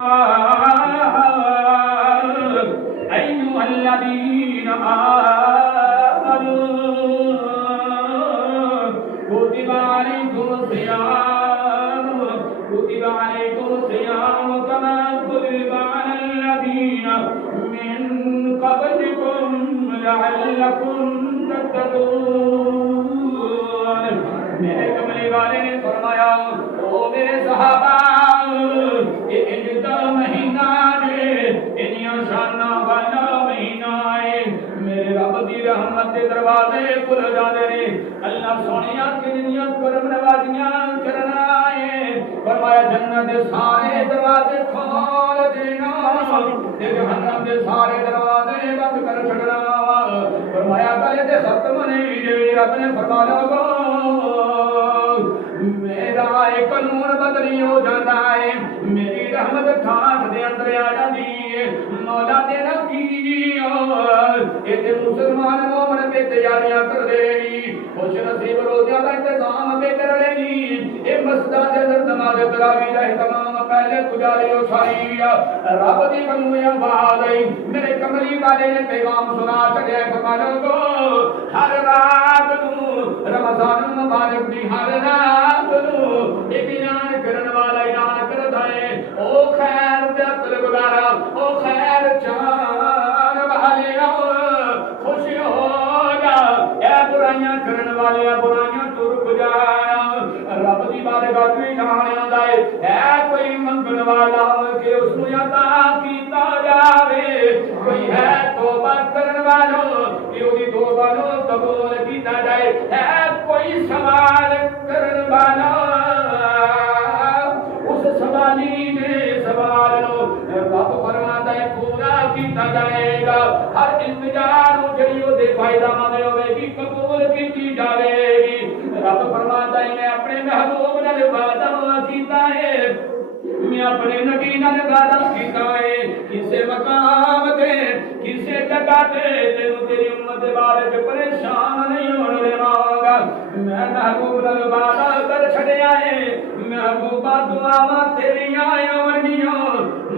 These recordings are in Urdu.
أيها الذين آمنوا كتب عليكم الصيام كما كتب على الذين من قبلكم لعلكم تتقون. میرے کملی والے نے فرمایا او میرے صحابہ مہینہ نے انیاں شانہ والا مہینہ ہے. میرے رب دی رحمت دے دروازے کھل جاندے نے. اللہ سونیا کنیاں کرم نوازیاں کرنا ہے. فرمایا جنت دے سارے دروازے کھول دینا تے جہنم دے سارے دروازے بند کر چھڑنا. فرمایا گلے تے ختم نہیں جے رب نے فرمایا گو میرا ایک نور بدلی ہو جاتا ہے. میری رحمت کھاٹ دے اندر آ جاتی ہے. مولا تیرا کی یہ مسلمان مومن پہ تیاریاں کر دے گی. خوش نصیب روزیاں کا انتظام پہ کر لے گی. یہ مسجد کے اندر نماز تراویح کا اہتمام پہلے گزارے ہو ساری رب دی بنوئی آواز آئی. میرے کملی والے نے پیغام سنا چکے فرمایا کو ہر رات نو رمضان مبارک دی ہر رات نو ایک اعلان کرن والا اعلان کردا ہے او خیر دے طلبگارا او خیر جان والیا خوش ہو جا اے برائیاں کرن والے برائیاں دور بجا. رب دی بارگاہ وچ اعلان آندا ہے اے کوئی منگن والا کہ اس نوں عطا کیتا جاوے. کوئی ہے توبہ کرن والا کہ اودی توبہ نوں قبول کیتا جائے. اے کوئی سوال کرن والا اس سوالی نے سوال نو رب فرماتا ہے پورا کیتا جائے گا. ہر انتظار جڑی او دے فائدہ مند ہوے گی قبول کیتی جاوے گی. رب فرماتا ہے میں اپنے محبوب نال وعدہ کیتا ہے. میں اپنے نبی نال وعدہ کیتا ہے کسے مقام تے کسے جگہ تے تینوں تیری امت دے بارے وچ پریشان نہیں ہون دیواں گا. میں محبوب نال وعدہ کر چھڈیا ہے. محبوبہ دعاواں تیریاں آونگیاں.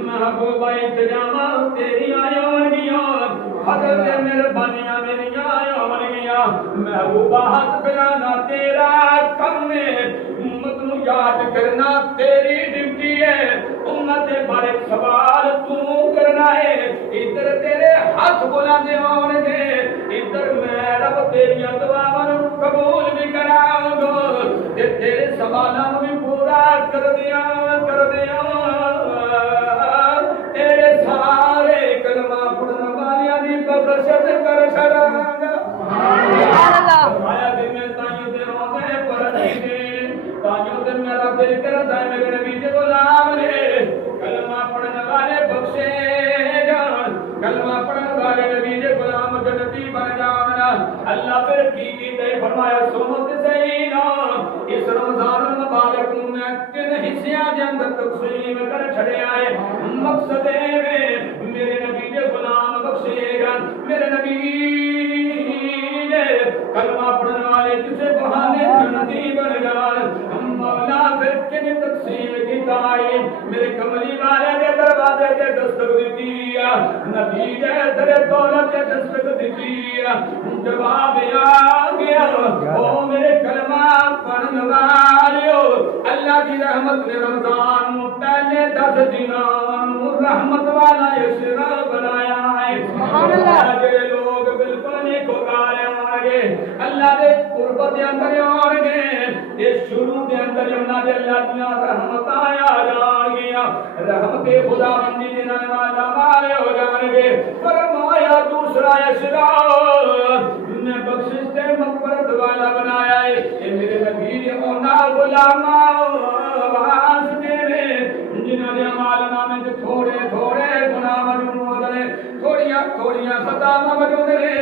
محبوبہ انتظاماں تیریاں آونگیاں. حضرت مہربانیاں میریاں آونگیاں. محبوبہ حق بیانا تیرا کم ہے. امت نو یاد کرنا تیری ڈیوٹی ہے. امت دے بارے سوال تو کرنا ہے. ادھر تیرے ہاتھ بلندے ہون گے ادھر میں رب تیریاں دعاواں نو قبول بھی کراں گا تے تیرے سوالاں نو بھی پورا کر دیاں تیرے سارے کلمہ پڑھن والیاں دی بخشش کر چھڑاں گا. سبحان اللہ. فرمایا کہ میں تائیں تے روزے پڑھنی دے تائیں تے میرا دل کردا ہے میرے نبی دے غلام نے کلمہ پڑھن والے بخشے جان. کلمہ پڑھن والے نبی دے غلام جنتی بن جان. اللہ پھر کی تے فرمایا سنت سینا اس رمضان مبارک میں کن حصیاں دے اندر تقسیم کر چھڑیا ہے. مقصد ہے میرے نبی دے غلام بخشے جان. میرے نبی نے کلمہ پڑھن والے کسے بہانے جنتی بن جان. مولا پھر کن تقسیم کیتا ہے. میرے کملی والے دے دروازے تے دستک دتی نبی دے در دولت تے دستک دتی. جواب آ گیا او میرے کلمہ پڑھن والےو. اللہ کی رحمت نے رمضان نو پہلے 10 دناں نو رحمت والا اشرا بنایا ہے. سبحان اللہ. جڑے لوگ بالکل نہیں کو گارے ہون گے اللہ دے قرب دے اندر ہون گے اس شروع دے اندر انہاں دے اللہ دیاں رحمتاں آ جان گیاں. رحمت خدا بندی دے نال مالا مالے ہو جان گے. فرمایا دوسرا اشرا نے بخشش تے مغفرت والا بنایا ہے. اے میرے نبی دے انہاں غلاماں واسطے نے جنہاں دے اعمال نامے تے تھوڑے تھوڑے گناہ موجود نے تھوڑیاں تھوڑیاں خطاواں موجود نے.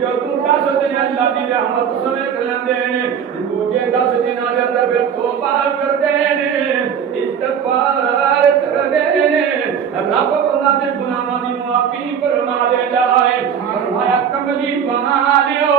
جو تو 10 دن اللہ دی رحمت سمیٹ لیندے نے دوجے 10 دناں دے اندر پھر توبہ کردے نے استغفار کردے نے. رب انہاں دے گناہاں دی معافی فرما دیندا ہے. فرمایا کملی بنا لیو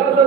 10